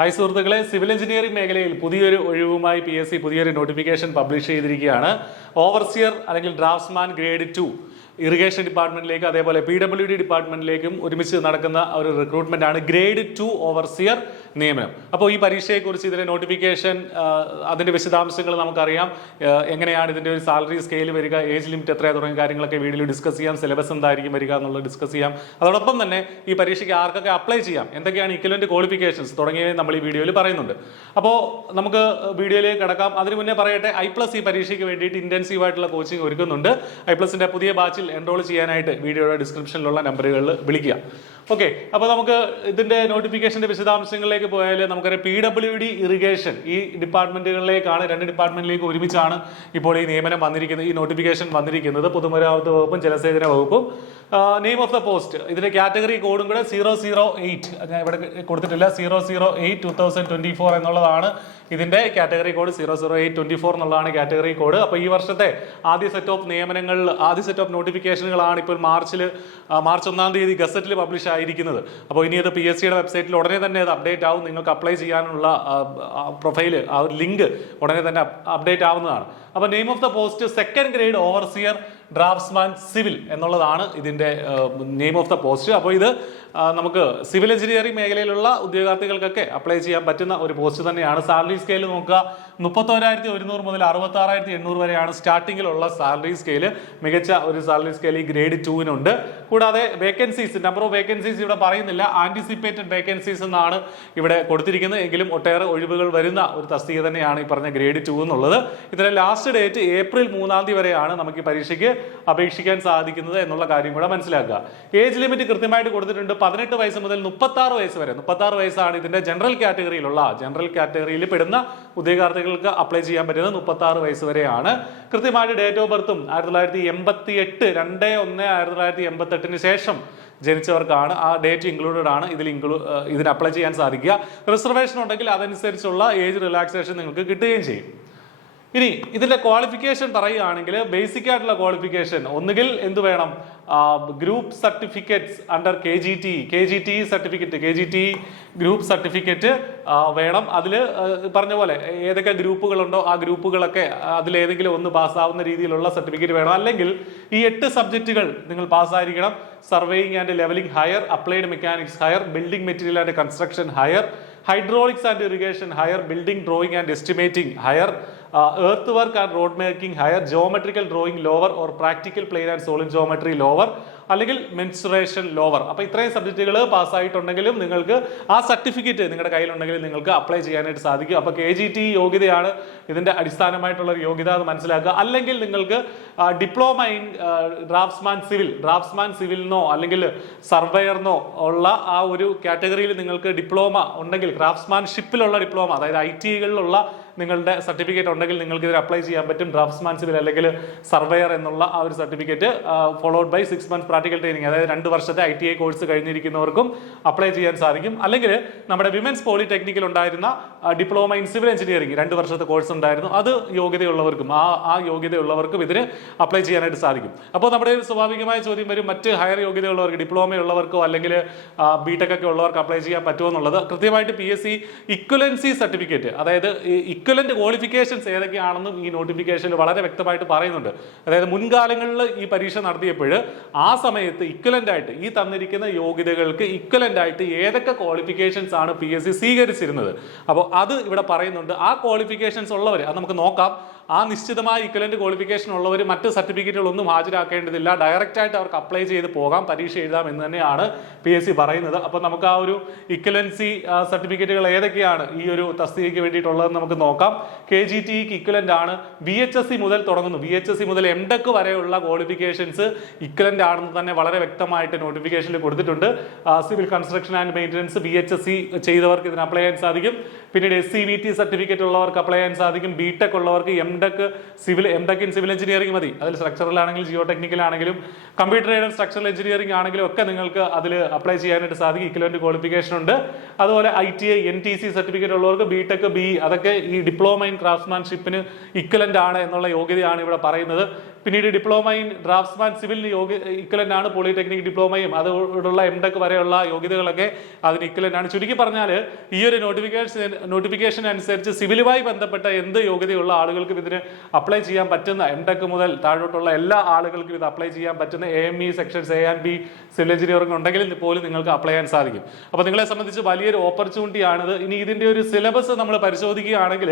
Hi സുഹൃത്തുക്കളെ, civil engineering മേഖലയിൽ പുതിയൊരു ഒഴിവുമായി PSC പുതിയൊരു നോട്ടിഫിക്കേഷൻ പബ്ലിഷ് ചെയ്തിരിക്കുകയാണ്. ഓവർസിയർ അല്ലെങ്കിൽ ഡ്രാഫ്റ്റ്സ്മാൻ ഗ്രേഡ് 2 ഇറിഗേഷൻ ഡിപ്പാർട്ട്മെന്റിലേക്ക് അതേപോലെ PWD ഡിപ്പാർട്ട്മെന്റിലേക്കും ഒരുമിച്ച് നടക്കുന്ന ഒരു റിക്രൂട്ട്മെന്റ് ആണ് ഗ്രേഡ് 2 ഓവർസിയർ നിയമനം. അപ്പോൾ ഈ പരീക്ഷയെക്കുറിച്ച് ഇതിന്റെ നോട്ടിഫിക്കേഷൻ അതിന്റെ വിശദാംശങ്ങൾ നമുക്കറിയാം. എങ്ങനെയാണ് ഇതിന്റെ ഒരു സാലറി സ്കെയിൽ വരിക, ഏജ് ലിമിറ്റ് എത്ര തുടങ്ങിയ കാര്യങ്ങളൊക്കെ വീഡിയോയിൽ ഡിസ്കസ് ചെയ്യാം. സിലബസ് എന്തായിരിക്കും വരിക എന്നുള്ളത് ഡിസ്കസ് ചെയ്യാം. അതോടൊപ്പം തന്നെ ഈ പരീക്ഷയ്ക്ക് ആർക്കൊക്കെ അപ്ലൈ ചെയ്യാം, എന്തൊക്കെയാണ് ഇക്വലന്റ് ക്വാളിഫിക്കേഷൻസ് തുടങ്ങിയവ നമ്മൾ ഈ വീഡിയോയിൽ പറയുന്നുണ്ട്. അപ്പോൾ നമുക്ക് വീഡിയോയിലേക്ക് കിടക്കാം. അതിന് മുന്നേ പറയട്ടെ, I+ ഈ പരീക്ഷയ്ക്ക് വേണ്ടിയിട്ട് ഇന്റൻസീവ് ആയിട്ടുള്ള കോച്ചിങ് ഒരുക്കുന്നുണ്ട്. I+ന്റെ പുതിയ ബാച്ചിൽ എൻറോൾ ചെയ്യാനായിട്ട് വീഡിയോയുടെ ഡിസ്ക്രിപ്ഷനിലുള്ള നമ്പറുകളിൽ വിളിക്കുക. ഓക്കെ, അപ്പോൾ നമുക്ക് ഇതിന്റെ നോട്ടിഫിക്കേഷന്റെ വിശദാംശങ്ങളിലേക്ക് പോയാൽ നമുക്കറിയാം PWD ഇറിഗേഷൻ ഈ ഡിപ്പാർട്ട്മെന്റുകളിലേക്കാണ്, രണ്ട് ഡിപ്പാർട്ട്മെന്റിലേക്ക് ഒരുമിച്ചാണ് ഇപ്പോൾ ഈ നിയമനം വന്നിരിക്കുന്നത്, ഈ നോട്ടിഫിക്കേഷൻ വന്നിരിക്കുന്നത്. പൊതുമരാമത്ത് വകുപ്പും ജലസേചന വകുപ്പും. നെയിം ഓഫ് ദ പോസ്റ്റ്, ഇതിന്റെ കാറ്റഗറി കോഡും കൂടെ 008 ഞാൻ ഇവിടെ കൊടുത്തിട്ടില്ല, 008/2024 എന്നുള്ളതാണ് ഇതിന്റെ കാറ്റഗറി കോഡ്. 008/24 എന്നുള്ളതാണ് കാറ്റഗറി കോഡ്. അപ്പോൾ ഈ വർഷത്തെ ആദ്യ സെറ്റ് ഓഫ് നിയമനങ്ങൾ, ആദ്യ സെറ്റ് ഓഫ് നോട്ടിഫിക്കേഷനുകളാണ് ഇപ്പോൾ മാർച്ച് 1-ാം തീയതി ഗസറ്റിൽ പബ്ലിഷ് ആയിരിക്കുന്നത്. അപ്പോൾ ഇനി അത് PSCയുടെ വെബ്സൈറ്റിൽ ഉടനെ തന്നെ അത് അപ്ഡേറ്റ് ആവും. നിങ്ങൾക്ക് അപ്ലൈ ചെയ്യാനുള്ള പ്രൊഫൈല്, ആ ഒരു ലിങ്ക് ഉടനെ തന്നെ അപ്ഡേറ്റ് ആവുന്നതാണ്. അപ്പോൾ name of the post second grade overseer draftsman civil എന്നുള്ളതാണ് ഇതിന്റെ നെയിം ഓഫ് ദ പോസ്റ്റ്. അപ്പോൾ ഇത് നമുക്ക് സിവിൽ എഞ്ചിനീയറിംഗ് മേഖലയിലുള്ള ഉദ്യോഗാർത്ഥികൾക്കൊക്കെ അപ്ലൈ ചെയ്യാൻ പറ്റുന്ന ഒരു പോസ്റ്റ് തന്നെയാണ്. സാലറി സ്കെയിൽ നോക്കുക, 31,100 മുതൽ 66,800 വരെയാണ് സ്റ്റാർട്ടിങ്ങിലുള്ള സാലറി സ്കെയില്. മികച്ച ഒരു സാലറി സ്കെയിൽ ഈ ഗ്രേഡ് 2-നുണ്ട്. കൂടാതെ വേക്കൻസീസ്, നമ്പർ ഓഫ് വേക്കൻസീസ് ഇവിടെ പറയുന്നില്ല, ആന്റിസിപ്പേറ്റഡ് വേക്കൻസീസ് എന്നാണ് ഇവിടെ കൊടുത്തിരിക്കുന്നത്. എങ്കിലും ഒട്ടേറെ ഒഴിവുകൾ വരുന്ന ഒരു തസ്തിക തന്നെയാണ് ഈ പറഞ്ഞ ഗ്രേഡ് 2 എന്നുള്ളത്. ഇതിന്റെ ലാസ്റ്റ് ഡേറ്റ് ഏപ്രിൽ 3-ാം തീയതി വരെയാണ് നമുക്ക് ഈ പരീക്ഷയ്ക്ക് അപേക്ഷിക്കാൻ സാധിക്കുന്നത് എന്നുള്ള കാര്യം കൂടെ മനസ്സിലാക്കുക. ഏജ് ലിമിറ്റ് കൃത്യമായിട്ട് കൊടുത്തിട്ടുണ്ട്. 18 വയസ്സ് മുതൽ 36 വയസ്സ് വരെ. 36 വയസ്സാണ് ഇതിന്റെ ജനറൽ കാറ്റഗറിയിൽ പെടുന്ന ഉദ്യോഗാർത്ഥികൾക്ക് അപ്ലൈ ചെയ്യാൻ പറ്റുന്നത് 36 വയസ്സ് വരെയാണ്. കൃത്യമായിട്ട് ഡേറ്റ് ഓഫ് ബർത്തും 1988 2/1/1988 ശേഷം ജനിച്ചവർക്കാണ്, ആ ഡേറ്റ് ഇൻക്ലൂഡഡ് ആണ് ഇതിന് അപ്ലൈ ചെയ്യാൻ സാധിക്കുക. റിസർവേഷൻ ഉണ്ടെങ്കിൽ അതനുസരിച്ചുള്ള ഏജ് റിലാക്സേഷൻ നിങ്ങൾക്ക് കിട്ടുകയും ചെയ്യും. ഇനി ഇതിന്റെ ക്വാളിഫിക്കേഷൻ പറയുകയാണെങ്കിൽ, ബേസിക് ആയിട്ടുള്ള ക്വാളിഫിക്കേഷൻ ഒന്നുകിൽ എന്ത് വേണം, group certificates under KGT certificate, group certificate വേണം. അതിൽ പറഞ്ഞ പോലെ ഏതൊക്കെ ഗ്രൂപ്പുകളുണ്ടോ ആ ഗ്രൂപ്പുകളൊക്കെ അതിലേതെങ്കിലും ഒന്ന് പാസ്സാവുന്ന രീതിയിലുള്ള സർട്ടിഫിക്കറ്റ് വേണം. അല്ലെങ്കിൽ ഈ 8 സബ്ജക്റ്റുകൾ നിങ്ങൾ പാസ്സായിരിക്കണം. Surveying and levelling higher, applied mechanics higher, building material and construction higher, hydraulics and irrigation higher, building drawing and estimating higher, earth work and road making higher, geometrical drawing lower or practical plane and solid geometry lower, അല്ലെങ്കിൽ mensuration lower. അപ്പോൾ ഇത്രയും സബ്ജക്റ്റുകൾ പാസ്സായിട്ടുണ്ടെങ്കിലും നിങ്ങൾക്ക് ആ certificate നിങ്ങളുടെ കയ്യിലുണ്ടെങ്കിൽ നിങ്ങൾക്ക് apply ചെയ്യാനായിട്ട് സാധിക്കും. അപ്പോൾ KGT യോഗ്യതയാണ് ഇതിന്റെ അടിസ്ഥാനമായിട്ടുള്ള ഒരു യോഗ്യത എന്ന് മനസ്സിലാക്കുക. അല്ലെങ്കിൽ നിങ്ങൾക്ക് ഡിപ്ലോമ ഇൻ ഡ്രാഫ്റ്റ്സ്മാൻ സിവിലിനോ അല്ലെങ്കിൽ സർവേയറിനോ ഉള്ള ആ ഒരു കാറ്റഗറിയിൽ നിങ്ങൾക്ക് ഡിപ്ലോമ ഉണ്ടെങ്കിൽ, ക്രാഫ്റ്റ്സ്മാൻഷിപ്പിലുള്ള ഡിപ്ലോമ, അതായത് ITകളിലുള്ള നിങ്ങളുടെ സർട്ടിഫിക്കറ്റ് ഉണ്ടെങ്കിൽ നിങ്ങൾക്ക് ഇതിൽ അപ്ലൈ ചെയ്യാൻ പറ്റും. ഡ്രാഫ്റ്റ്സ്മാൻ സിവിൽ അല്ലെങ്കിൽ സർവേയർ എന്നുള്ള ആ ഒരു certificate followed by 6 months practical training, അതായത് 2 വർഷത്തെ ITI കോഴ്സ് കഴിഞ്ഞിരിക്കുന്നവർക്കും അപ്ലൈ ചെയ്യാൻ സാധിക്കും. അല്ലെങ്കിൽ നമ്മുടെ വിമൻസ് പോളിടെക്നിക്കിൽ ഉണ്ടായിരുന്ന ഡിപ്ലോമ ഇൻ സിവിൽ എഞ്ചിനീയറിംഗ് 2 വർഷത്തെ കോഴ്സ് ഉണ്ടായിരുന്നു, അത് യോഗ്യതയുള്ളവർക്കും ആ യോഗ്യതയുള്ളവർക്കും ഇതിന് അപ്ലൈ ചെയ്യാനായിട്ട് സാധിക്കും. അപ്പോൾ നമ്മുടെ സ്വാഭാവികമായ ചോദ്യം വരും, മറ്റ് ഹയർ യോഗ്യതയുള്ളവർക്ക്, ഡിപ്ലോമയുള്ളവർക്കോ അല്ലെങ്കിൽ BTech ഒക്കെ ഉള്ളവർക്ക് അപ്ലൈ ചെയ്യാൻ പറ്റുമോ എന്നുള്ളത്. കൃത്യമായിട്ട് PSC ഇക്വലൻസി സർട്ടിഫിക്കറ്റ്, അതായത് ഇക്വലന്റ് ക്വാളിഫിക്കേഷൻസ് ഏതൊക്കെയാണെന്നും ഈ നോട്ടിഫിക്കേഷനിൽ വളരെ വ്യക്തമായിട്ട് പറയുന്നുണ്ട്. അതായത് മുൻകാലങ്ങളിൽ ഈ പരീക്ഷ നടത്തിയപ്പോൾ ആ സമയത്ത് ഇക്വലന്റ് ആയിട്ട് ഈ തന്നിരിക്കുന്ന യോഗ്യതകൾക്ക് ഇക്വലന്റ് ആയിട്ട് ഏതൊക്കെ ക്വാളിഫിക്കേഷൻസ് ആണ് PSC സ്വീകരിച്ചിരുന്നത്, അപ്പോൾ അത് ഇവിടെ പറയുന്നുണ്ട്. ആ ക്വാളിഫിക്കേഷൻസ് ഉള്ളവർ, അത് നമുക്ക് നോക്കാം. ആ നിശ്ചിതമായ ഇക്വലന്റ് ക്വാളിഫിക്കേഷൻ ഉള്ളവർ മറ്റ് സർട്ടിഫിക്കറ്റുകളൊന്നും ഹാജരാക്കേണ്ടതില്ല, ഡയറക്റ്റ് ആയിട്ട് അവർക്ക് അപ്ലൈ ചെയ്ത് പോകാം, പരീക്ഷ എഴുതാം എന്ന് തന്നെയാണ് PSC പറയുന്നത്. അപ്പോൾ നമുക്ക് ആ ഒരു ഇക്വലൻസി സർട്ടിഫിക്കറ്റുകൾ ഏതൊക്കെയാണ് ഈ ഒരു തസ്തികയ്ക്ക് വേണ്ടിയിട്ടുള്ളതെന്ന് നമുക്ക് നോക്കാം. KGTക്ക് ഇക്വലന്റ് ആണ്. VHSC മുതൽ തുടങ്ങുന്നു, VHSC മുതൽ MTech വരെയുള്ള ക്വാളിഫിക്കേഷൻസ് ഇക്വലന്റ് ആണെന്ന് തന്നെ വളരെ വ്യക്തമായിട്ട് നോട്ടിഫിക്കേഷനിൽ കൊടുത്തിട്ടുണ്ട്. Civil construction and maintenance VHSC ചെയ്തവർക്ക് ഇതിന് അപ്ലൈ ചെയ്യാൻ സാധിക്കും. പിന്നീട് SCVT സർട്ടിഫിക്കറ്റ് ഉള്ളവർക്ക് അപ്ലൈ ചെയ്യാൻ സാധിക്കും. BTech ഉള്ളവർക്ക് MTech ഇൻ സിവിൽ എഞ്ചിനീയറിംഗ് മതി. അതിൽ സ്ട്രക്ചറൽ ആണെങ്കിലും ജിയോ ടെക്നിക്കൽ ആണെങ്കിലും കമ്പ്യൂട്ടർ എയ്ഡഡ് സ്ട്രക്ചറൽ എഞ്ചിനീയറിംഗ് ആണെങ്കിലും ഒക്കെ നിങ്ങൾക്ക് അതിൽ അപ്ലൈ ചെയ്യാനായിട്ട് സാധിക്കും. ഇക്വലന്റ് ക്വാളിഫിക്കേഷൻ ഉണ്ട്. അതുപോലെ ITI NTC സർട്ടിഫിക്കറ്റ് ഉള്ളവർക്ക് BTech BE അതൊക്കെ ഈ ഡിപ്ലോമ ഇൻ ക്രാഫ്റ്റ്സ്മാൻഷിപ്പിന് ഇക്വലന്റ് ആണ് എന്നുള്ള യോഗ്യതയാണ് ഇവിടെ പറയുന്നത്. പിന്നീട് ഡിപ്ലോമ ഇൻ ഡ്രാഫ്റ്റ്സ്മാൻ സിവിലിന് ഇക്വലന്റ് ആണ് പോളിടെക്നിക് ഡിപ്ലോമയും അതോടുള്ള എംടെക് വരെയുള്ള യോഗ്യതകളൊക്കെ അതിന് ഇക്വലന്റ് ആണ്. ചുരുക്കി പറഞ്ഞാൽ ഈ ഒരു നോട്ടിഫിക്കേഷൻ അനുസരിച്ച് സിവിലുമായി ബന്ധപ്പെട്ട എന്ത് യോഗ്യതയുള്ള ആളുകൾക്കും ഇതിന് അപ്ലൈ ചെയ്യാൻ പറ്റുന്ന, എംടെക് മുതൽ താഴോട്ടുള്ള എല്ലാ ആളുകൾക്കും ഇത് അപ്ലൈ ചെയ്യാൻ പറ്റുന്ന AME sections A and B civil engineering ഉണ്ടെങ്കിൽ പോലും നിങ്ങൾക്ക് അപ്ലൈ ചെയ്യാൻ സാധിക്കും. അപ്പോൾ നിങ്ങളെ സംബന്ധിച്ച് വലിയൊരു ഓപ്പർച്യൂണിറ്റി ആണിത്. ഇനി ഇതിന്റെ ഒരു സിലബസ് നമ്മൾ പരിശോധിക്കുകയാണെങ്കിൽ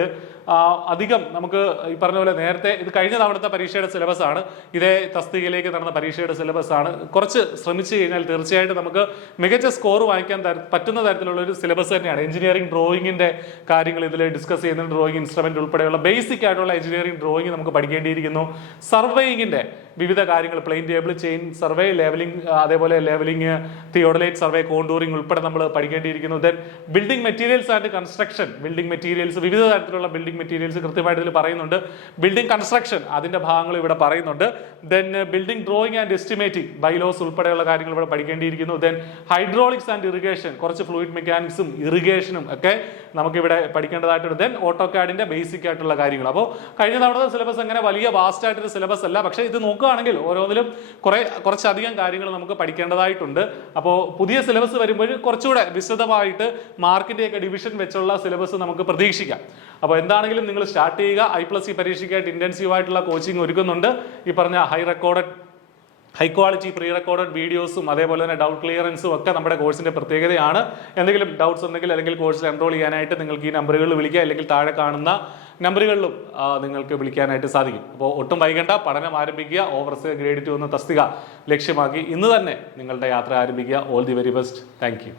അധികം നമുക്ക് ഈ പറഞ്ഞ പോലെ നേരത്തെ ഇത് കഴിഞ്ഞ തവണത്തെ പരീക്ഷയുടെ സിലബസ് ആണ്, ഇതേ തസ്തികയിലേക്ക് നടന്ന പരീക്ഷയുടെ സിലബസ് ആണ്. കുറച്ച് ശ്രമിച്ചു കഴിഞ്ഞാൽ തീർച്ചയായിട്ടും നമുക്ക് മികച്ച സ്കോർ വാങ്ങിക്കാൻ പറ്റുന്ന തരത്തിലുള്ള ഒരു സിലബസ് തന്നെയാണ്. എഞ്ചിനീയറിംഗ് ഡ്രോയിങ്ങിന്റെ കാര്യങ്ങൾ ഇതിൽ ഡിസ്കസ് ചെയ്യുന്ന ഡ്രോയിങ് ഇൻസ്ട്രുമെന്റ് ഉൾപ്പെടെയുള്ള ബേസിക് ആയിട്ടുള്ള എഞ്ചിനീയറിംഗ് ഡ്രോയിങ് നമുക്ക് പഠിക്കേണ്ടിയിരിക്കുന്നു. സർവേയിങ്ങിന്റെ വിവിധ കാര്യങ്ങൾ, plane table, chain survey, levelling, അതേപോലെ ലെവലിംഗ്, തിയോഡലൈറ്റ് സർവേ, കോണ്ടൂറിംഗ് ഉൾപ്പെടെ നമ്മൾ പഠിക്കേണ്ടിയിരിക്കുന്നു. Then building materials and construction, building materials, വിവിധ തരത്തിലുള്ള ബിൽഡിംഗ് മെറ്റീരിയൽസ് കൃത്യമായിട്ട് ഇതിൽ പറയുന്നുണ്ട്. ബിൽഡിംഗ് കൺസ്ട്രക്ഷൻ അതിന്റെ ഭാഗങ്ങൾ ഇവിടെ പറയുന്നുണ്ട്. Then building drawing and estimating, bylaws ഉൾപ്പെടെയുള്ള കാര്യങ്ങൾ ഇവിടെ പഠിക്കേണ്ടിയിരിക്കുന്നു. ദെൻ ഹൈഡ്രോളിക്സ് ആൻഡ് ഇറിഗേഷൻ, കുറച്ച് ഫ്ലൂയിഡ് മെക്കാനിക്സും ഇറിഗേഷനും ഒക്കെ നമുക്കിവിടെ പഠിക്കേണ്ടതായിട്ടുണ്ട്. ദെൻ ഓട്ടോകാഡിന്റെ ബേസിക് ആയിട്ടുള്ള കാര്യങ്ങൾ. അപ്പോൾ കഴിഞ്ഞ തവണത്തെ സിലബസ് അങ്ങനെ വലിയ വാസ്റ്റ് ആയിട്ടൊരു സിലബസ് അല്ല, പക്ഷേ ഇത് നോക്കുകയാണെങ്കിൽ ഓരോന്നിലും കുറച്ചധികം കാര്യങ്ങൾ നമുക്ക് പഠിക്കേണ്ടതായിട്ടുണ്ട്. അപ്പോൾ പുതിയ സിലബസ് വരുമ്പോൾ കുറച്ചുകൂടെ വിശദമായിട്ട് മാർക്കിന്റെയൊക്കെ ഡിവിഷൻ വെച്ചുള്ള സിലബസ് നമുക്ക് പ്രതീക്ഷിക്കാം. അപ്പോൾ എന്താണെങ്കിലും നിങ്ങൾ സ്റ്റാർട്ട് ചെയ്യുക. I+C പരീക്ഷയ്ക്കായിട്ട് ഇന്റൻസീവ് ആയിട്ടുള്ള കോച്ചിങ് ഒരുക്കുന്നുണ്ട്. ഈ പറഞ്ഞ ഹൈ ക്വാളിറ്റി പ്രീ റെക്കോർഡഡ് വീഡിയോസും അതേപോലെ തന്നെ ഡൗട്ട് ക്ലിയറൻസും ഒക്കെ നമ്മുടെ കോഴ്സിന്റെ പ്രത്യേകതയാണ്. എന്തെങ്കിലും ഡൗട്ട്സ് ഉണ്ടെങ്കിൽ അല്ലെങ്കിൽ കോഴ്സിൽ എൻറോൾ ചെയ്യാനായിട്ട് നിങ്ങൾക്ക് ഈ നമ്പറുകളിൽ വിളിക്കുക, അല്ലെങ്കിൽ താഴെ കാണുന്ന നമ്പറുകളിലും നിങ്ങൾക്ക് വിളിക്കാനായിട്ട് സാധിക്കും. അപ്പോൾ ഒട്ടും വൈകണ്ട, പഠനം ആരംഭിക്കുക. ഓവർസിയർ ഗ്രേഡ് 2 എന്ന തസ്തിക ലക്ഷ്യമാക്കി ഇന്ന് തന്നെ നിങ്ങളുടെ യാത്ര ആരംഭിക്കുക. All the very best. Thank you.